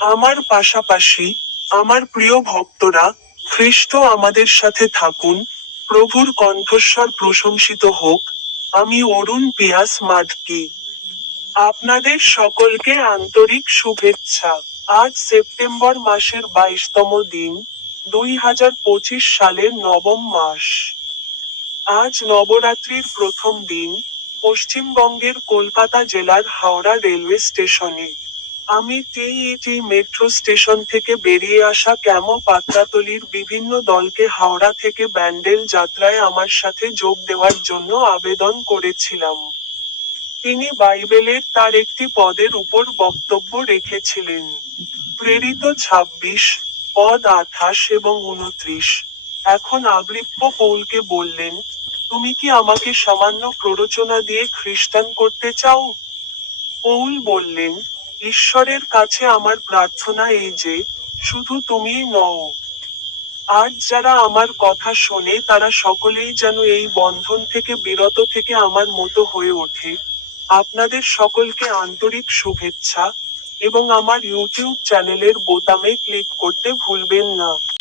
আমার পাশাপাশি আমার প্রিয় ভক্তরা খ্রিস্ট আমাদের সাথে থাকুন, প্রভুর কণ্ঠস্বর প্রশংসিত হোক, আমি অরুণ পিয়াস মাদকি। আপনাদের সকলকে আন্তরিক শুভেচ্ছা। আজ সেপ্টেম্বর মাসের বাইশতম দিন দুই হাজার পঁচিশ সালের নবম মাস। আজ নবরাত্রির প্রথম দিন, পশ্চিমবঙ্গের কলকাতা জেলার হাওড়া রেলওয়ে স্টেশনে। আমি টিইটি মেট্রো স্টেশন থেকে বেরিয়ে আসা ক্যামো পাত্রাতলির বিভিন্ন দলকে হাওড়া থেকে ব্যান্ডেল যাত্রায় আমার সাথে যোগ দেওয়ার জন্য আবেদন করেছিলাম। তিনি বাইবেলের তার একটি পদের উপর বক্তব্য রেখেছিলেন। প্রেরিত ছাব্বিশ, পদ আঠাশ এবং উনত্রিশ। এখন আগ্রিপ্প পৌলকে বললেন, তুমি কি আমাকে সামান্য প্ররোচনা দিয়ে খ্রিস্টান করতে চাও? পৌল বললেন ঈশ্বরের কাছে আমার প্রার্থনা এই যে, শুধু তুমিই নও। আর যারা আমার কথা শোনে, তারা সকলেই যেন এই বন্ধন থেকে, বিরত থেকে আমার মতো হয়ে ওঠে। আপনাদের সকলকে আন্তরিক শুভেচ্ছা এবং আমার ইউটিউব চ্যানেলের বোতামে ক্লিক করতে ভুলবেন না।